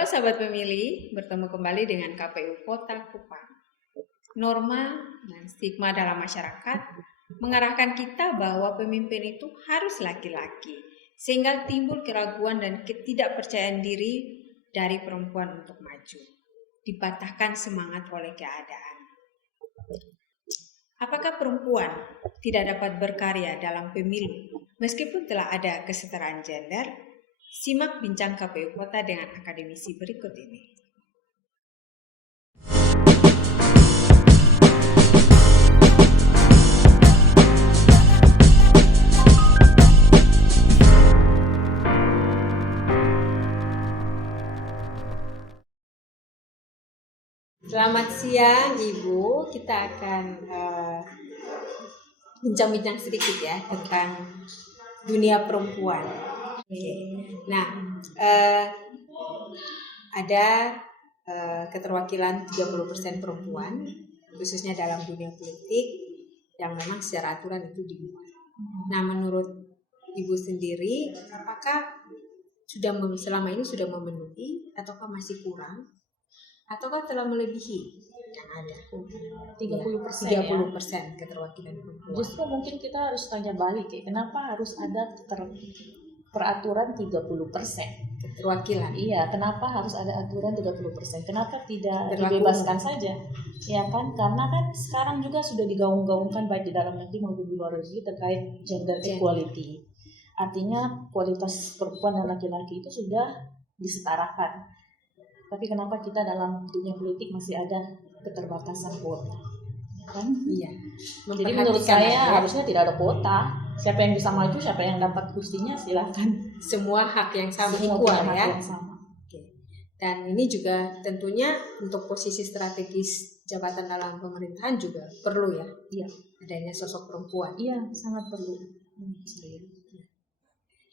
Halo sahabat pemilih, bertemu kembali dengan KPU Kota Kupang. Norma dan stigma dalam masyarakat mengarahkan kita bahwa pemimpin itu harus laki-laki, sehingga timbul keraguan dan ketidakpercayaan diri dari perempuan untuk maju. Dipatahkan semangat oleh keadaan. Apakah perempuan tidak dapat berkarya dalam pemilu meskipun telah ada kesetaraan gender? Simak bincang KPU Kota dengan akademisi berikut ini. Selamat siang Ibu, kita akan bincang-bincang sedikit ya tentang dunia perempuan. Nah, ada keterwakilan 30% perempuan, khususnya dalam dunia politik, yang memang secara aturan itu dibuat. Nah, menurut Ibu sendiri, apakah selama ini sudah memenuhi, ataukah masih kurang, ataukah telah melebihi yang ada? 30% ya, 30% keterwakilan perempuan. Justru mungkin kita harus tanya balik ya, kenapa harus ada peraturan 30% keterwakilan? Iya, kenapa harus ada aturan 30%? Kenapa tidak dibebaskan saja? Ya kan, karena kan sekarang juga sudah digaung-gaungkan baik di dalam negeri maupun di luar negeri terkait gender equality. Artinya kualitas perempuan dan laki-laki itu sudah disetarakan. Tapi kenapa kita dalam dunia politik masih ada keterbatasan kuota? Kan? Iya. Jadi menurut saya harusnya tidak ada kuota. Siapa yang bisa maju, siapa yang dapat kursinya silakan. Semua hak yang sama, equal ya. Yang sama. Oke. Dan ini juga tentunya untuk posisi strategis jabatan dalam pemerintahan juga perlu ya. Iya. Adanya sosok perempuan. Iya, sangat perlu.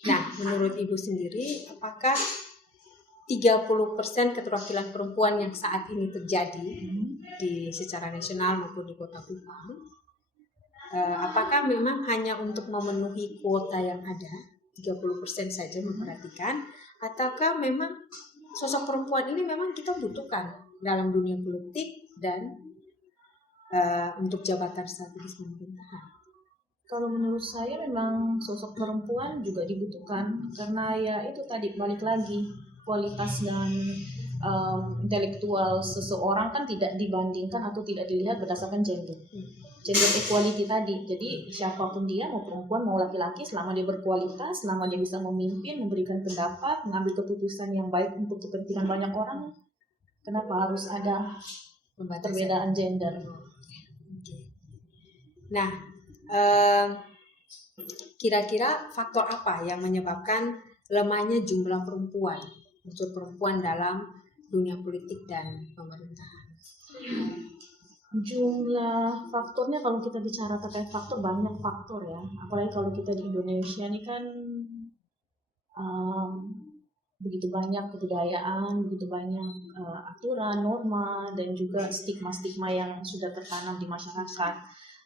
Nah, menurut Ibu sendiri, apakah 30% keterwakilan perempuan yang saat ini terjadi di secara nasional maupun di Kota Kupang, apakah memang hanya untuk memenuhi kuota yang ada 30% saja memperhatikan, ataukah memang sosok perempuan ini memang kita butuhkan dalam dunia politik dan untuk jabatan strategis pemerintahan? Kalau menurut saya memang sosok perempuan juga dibutuhkan, karena ya itu tadi balik lagi, kualitas dan intelektual seseorang kan tidak dibandingkan atau tidak dilihat berdasarkan gender equality tadi. Jadi siapapun dia, mau perempuan mau laki-laki, selama dia berkualitas, selama dia bisa memimpin, memberikan pendapat, mengambil keputusan yang baik untuk kepentingan banyak orang, kenapa harus ada perbedaan gender? Nah, kira-kira faktor apa yang menyebabkan lemahnya jumlah perempuan, unsur perempuan dalam dunia politik dan pemerintahan? Jumlah faktornya, kalau kita bicara terkait faktor, banyak faktor ya. Apalagi kalau kita di Indonesia ini kan begitu banyak kebudayaan, begitu banyak aturan, norma, dan juga stigma-stigma yang sudah tertanam di masyarakat.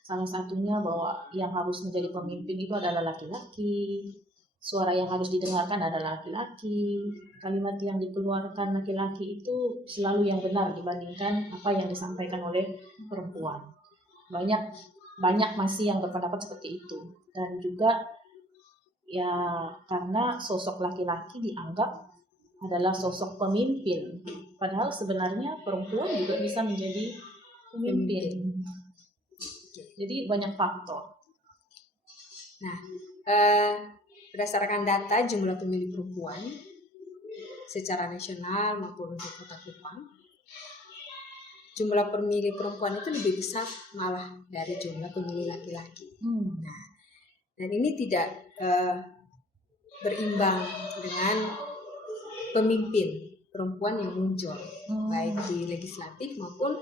Salah satunya bahwa yang harus menjadi pemimpin itu adalah laki-laki, suara yang harus didengarkan adalah laki-laki, kalimat yang dikeluarkan laki-laki itu selalu yang benar dibandingkan apa yang disampaikan oleh perempuan. Banyak masih yang berpendapat seperti itu. Dan juga ya karena sosok laki-laki dianggap adalah sosok pemimpin, padahal sebenarnya perempuan juga bisa menjadi pemimpin. Jadi banyak faktor. Nah, berdasarkan data jumlah pemilih perempuan secara nasional maupun untuk Kota Kupang, jumlah pemilih perempuan itu lebih besar malah dari jumlah pemilih laki-laki. Nah, dan ini tidak berimbang dengan pemimpin perempuan yang muncul, baik di legislatif maupun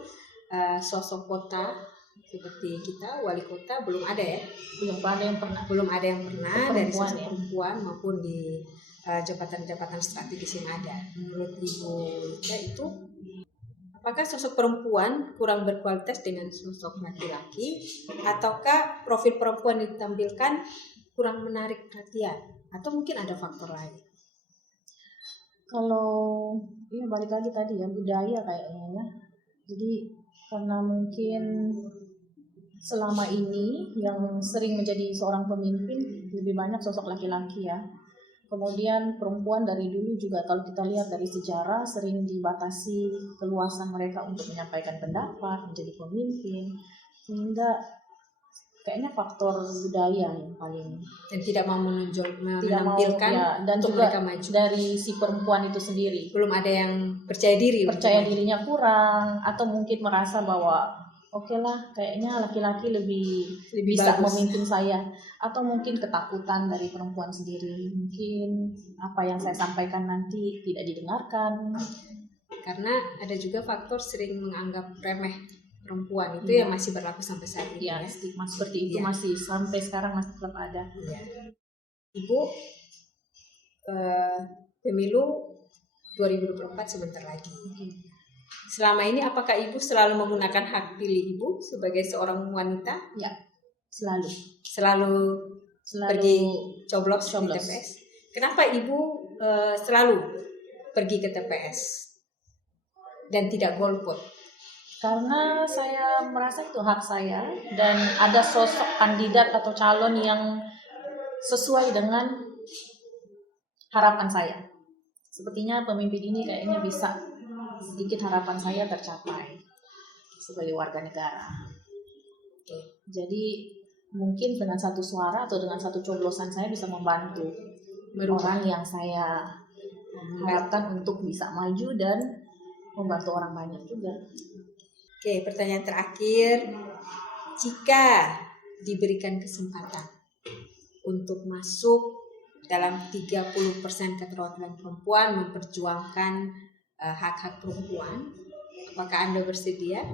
sosok kota seperti kita, wali kota belum ada ya, belum ada yang pernah dari sosok perempuan maupun di jabatan-jabatan strategis yang ada. Menurut Ibu itu, apakah sosok perempuan kurang berkualitas dengan sosok laki-laki, ataukah profil perempuan yang ditampilkan kurang menarik perhatian, atau mungkin ada faktor lain? Kalau ya balik lagi tadi ya, budaya kayaknya ya. Jadi karena mungkin selama ini yang sering menjadi seorang pemimpin lebih banyak sosok laki-laki ya. Kemudian perempuan dari dulu juga kalau kita lihat dari sejarah sering dibatasi keluasan mereka untuk menyampaikan pendapat, menjadi pemimpin, sehingga kayaknya faktor budaya yang paling Dan tidak mau tidak mau menampilkan ya, dan untuk juga mereka maju. dari si perempuan itu sendiri Belum ada yang percaya diri. percaya dirinya kurang, atau mungkin merasa bahwa oke lah kayaknya laki-laki lebih bisa bagus memimpin saya, atau mungkin ketakutan dari perempuan sendiri, mungkin apa yang saya sampaikan nanti tidak didengarkan. Karena ada juga faktor sering menganggap remeh perempuan itu Iya. yang masih berlaku sampai saat ini Ya, ya. stigma seperti itu Iya. masih sampai sekarang masih tetap ada. Iya. Ibu, pemilu 2024 sebentar lagi. Selama ini apakah ibu selalu menggunakan hak pilih ibu sebagai seorang wanita? Ya, selalu Selalu pergi coblos di coblos. TPS? Kenapa ibu selalu pergi ke TPS dan tidak golput? Karena saya merasa itu hak saya, dan ada sosok kandidat atau calon yang sesuai dengan harapan saya. Sepertinya pemimpin ini kayaknya bisa sedikit harapan saya tercapai sebagai warga negara. Jadi mungkin dengan satu suara atau dengan satu coblosan saya bisa membantu orang yang saya harapkan untuk bisa maju dan membantu orang banyak juga. Oke, pertanyaan terakhir. Jika diberikan kesempatan untuk masuk dalam 30% keterwakilan perempuan, memperjuangkan hak-hak perempuan, apakah Anda bersedia?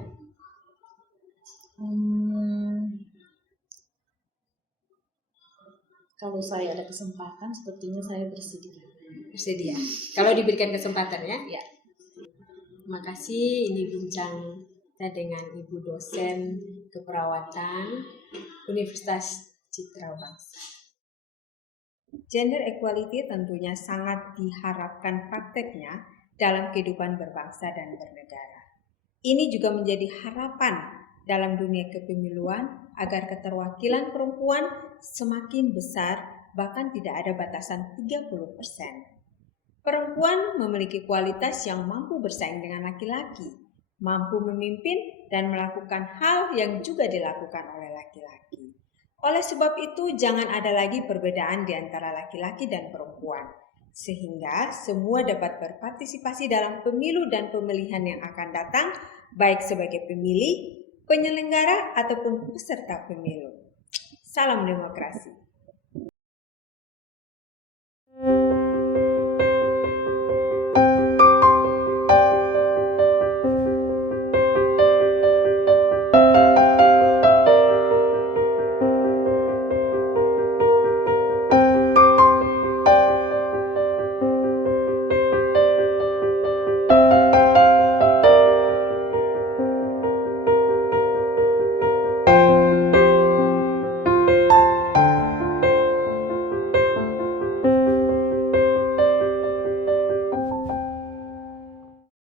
Kalau saya ada kesempatan, sepertinya saya bersedia. Bersedia. Kalau diberikan kesempatan ya? Ya. Terima kasih. Ini bincang kita dengan Ibu dosen keperawatan Universitas Citra Bangsa. Gender equality tentunya sangat diharapkan prakteknya dalam kehidupan berbangsa dan bernegara. Ini juga menjadi harapan dalam dunia kepemiluan agar keterwakilan perempuan semakin besar, bahkan tidak ada batasan 30%. Perempuan memiliki kualitas yang mampu bersaing dengan laki-laki, mampu memimpin dan melakukan hal yang juga dilakukan oleh laki-laki. Oleh sebab itu, jangan ada lagi perbedaan di antara laki-laki dan perempuan, sehingga semua dapat berpartisipasi dalam pemilu dan pemilihan yang akan datang, baik sebagai pemilih, penyelenggara, ataupun peserta pemilu. Salam demokrasi.